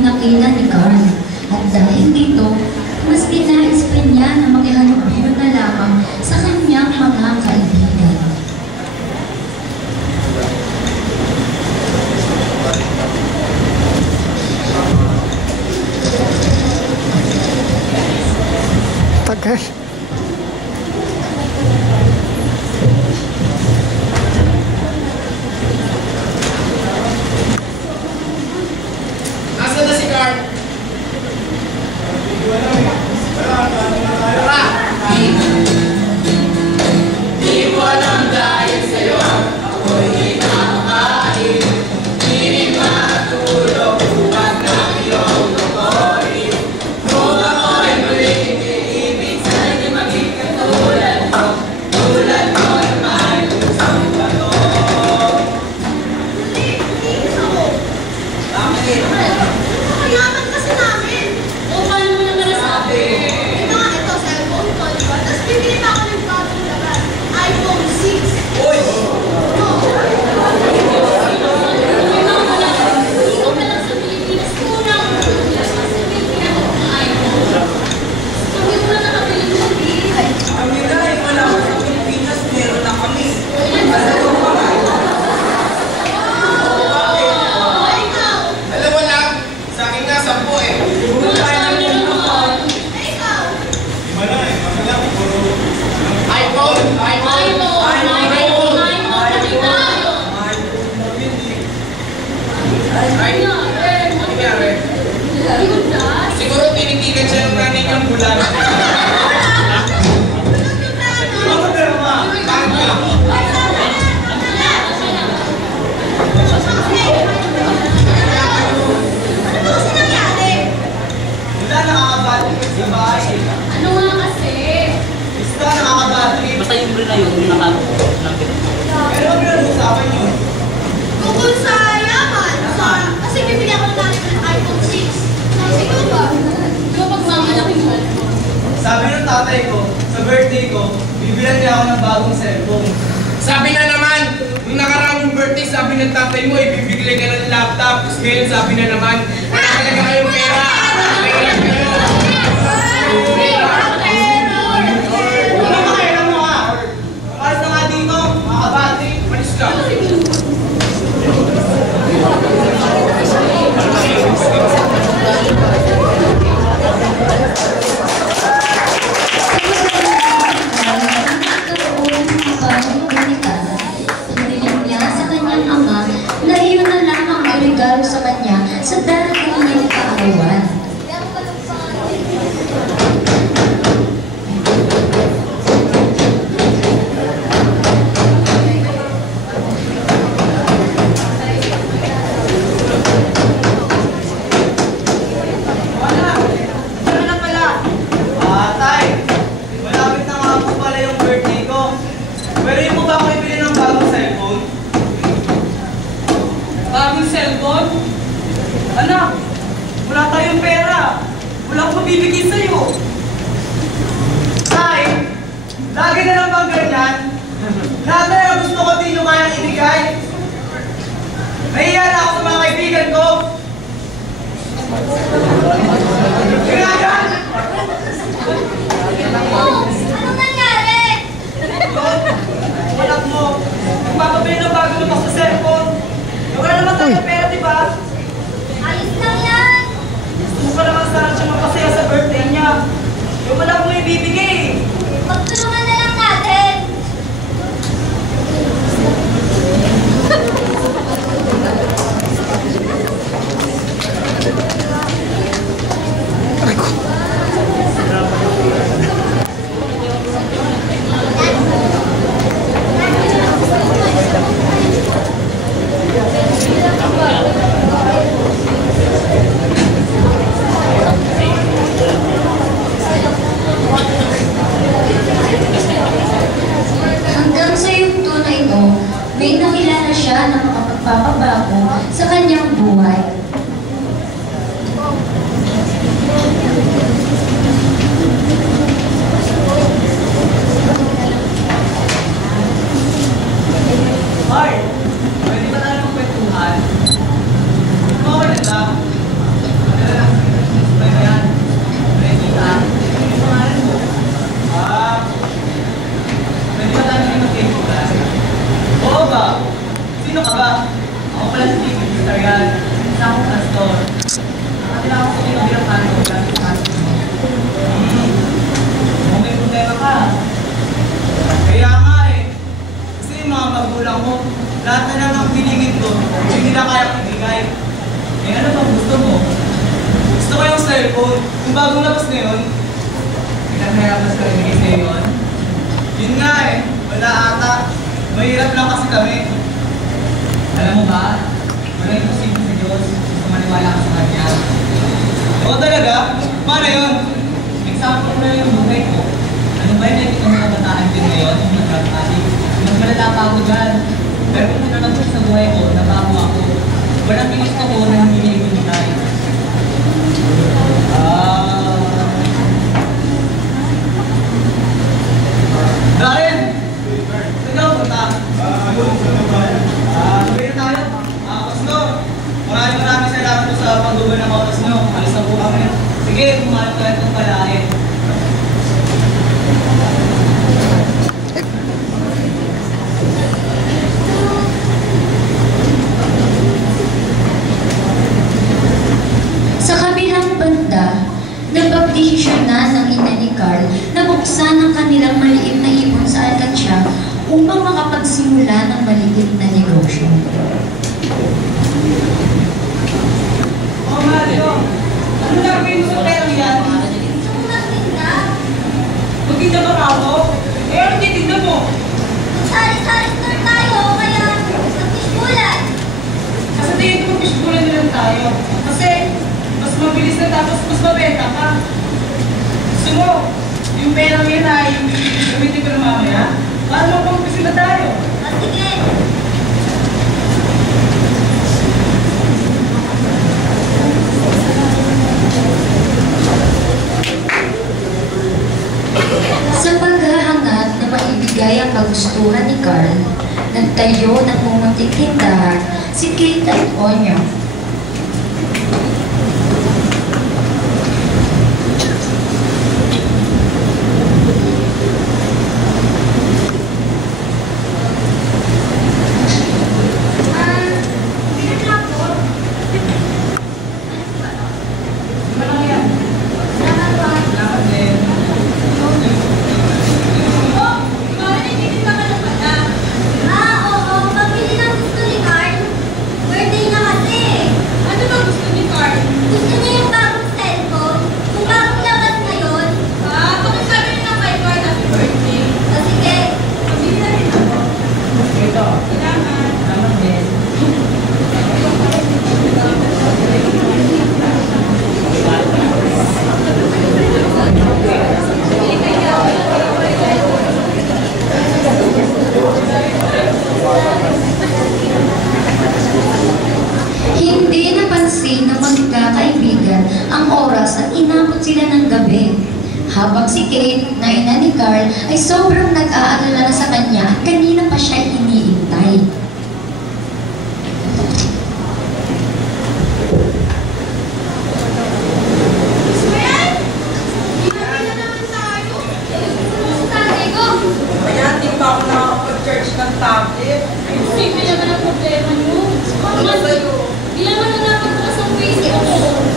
pinakita ni Carl. At dahil dito, mas dinais pa niya na makihalubilo na lamang sa kanyang mga kaibigan. Tagal. Nasaan na si Carl? Di mo alam dahil sa'yo ako'y di makakain. Di rin matulog bukas ng iyong lukorin. Kung ako'y muling iibig, sana'y maging katulad mo. Tulad mo na may pusang bato. Bakit? Kayaman kasi namin. O, paano mo naman nasabi? Ito nga, ito, cellphone ko, diba? Tapos bibili pa ako ng bagong laban. iPhone 6. Uy! Dito pa lang sa Pilipinas, unang sa Pilipinas ako ng iPhone. Sabi ko na nakabili ko ng bihay. Kami na, wala ko sa Pilipinas, meron na kami. Alam mo lang, sa akin nga, 10 eh. Siguro tinitigan siya ng nanay niyang bulan. Ano nga kasi? Basta yung rin na yun, yung nakapagpapit. Tungkol sa yaman. Kasi bibili ako ng nanay ko ng iPhone 6. Siguro ba? Di ba pagmamalaki mo? Sabi ng tatay ko, sa birthday ko, bibilan niya ako ng bagong cellphone. Sabi na naman, nung nakaraang birthday, sabi ng tatay mo, ibibigay ka ng laptop. Tapos ngayon, sabi na naman, wala talaga kayong pera. Mahirap kayo. Wala ka kailan mo ha? Paras na nga dito, makabati. Malis ka. Piniling niya sa kanyang ama na iyon na lang ang regalo sa kanya sa darating niyang kaarawan. Tay, malapit na nga po pala yung birthday ko. Pwede mo ba ako ibili ng bagong cellphone? Bagong cellphone? Anak, wala tayong pera. Wala akong mabibigay sa'yo. Tay, lagi na lang bang ganyan? Lahat na yung gusto ko din yung kayang ibigay. Nahiya na ako sa mga kaibigan ko. Kaya yan! Oh, anong nangyari? Anak mo, Magpapabili ng bago lumang sa cellphone. Wala naman tayong pera, di ba? Ayos lang yan. Gusto mo pa naman sana siya magpasaya sa birthday niya. Yung wala mo ibibigay. Magtulungan na lang natin. Hanggang sa yugto na ito, may nakilala siya na makapagpapabago sa kanyang buhay. Ay, pwede ba tayo magkwentuhan? Okay na ba? pala si Mr. Yan. Isa akong pastor. Nakatila ako sa kinabilang kanto. May problema ka. Kaya nga eh. Kasi yung mga magulang ko, lahat na lang ng binigit ko, hindi nila kaya ibigay. Eh ano bang gusto mo? Gusto ko yung cellphone. Yung bagong labas na yun. Pinagmayabas ka ibigay sa'yo yun? Yun nga eh. Wala ata. Mahirap lang kasi kami. Alam mo ba? Wala imposible sa Diyos. Gusto maniwala ka sa Kanya. Oo talaga? Paano yun? Example na yung buhay ko. Ano ba yung nakikita mo kabataan din ngayon? Yung nag-drug addict? Mas malala pa ako dyan. Pero kung nananag ko sa buhay ko, nabago ako. Walang ginusto ko na hindi binigay. Darren! Saan ka punta? Pwede tayo. Pastor, maraming salamat po sa pag-ubay ng oras nyo. Alis na po kami. Sige, kumalit tayo itong palahin. Sa kabilang banda, nagpagdesisyon na ng ina ni Carl na buksan ang kanilang maliit na ipon sa Alcatia upang makapagsimula ng maliit na negosyo. Oh, Mario! Ano gagawin mo sa perang yan? Gusto mo magtinda? Magkita ba ka ako? Eh, ano titignan mo? Magsari-sari store tayo, kaya magpisulan. Kasi tingin ko fishbullan na lang tayo. Kasi, mas mabilis na tapos mas mabenta ka. Gusto mo, yung perang yan ay gamitin ko na mamaya para magpapagpisin na tayo. Ah, sige. Sa paghahangad na maibigay ang kagustuhan ni Carl, nagtayo ng mumunting tindahan si Kate at Onyo. Hindi napansin ng magkakaibigan ang oras at inabot sila ng gabi. Habang si Kate, na ina ni Carl, ay sobrang nag-aalala na sa kanya at kanina pa siya iniintay. Kaya hindi pa ako nakakapag-charge ng tablet. Simple naman ang problema nyo. Hindi naman na naman sa Facebook.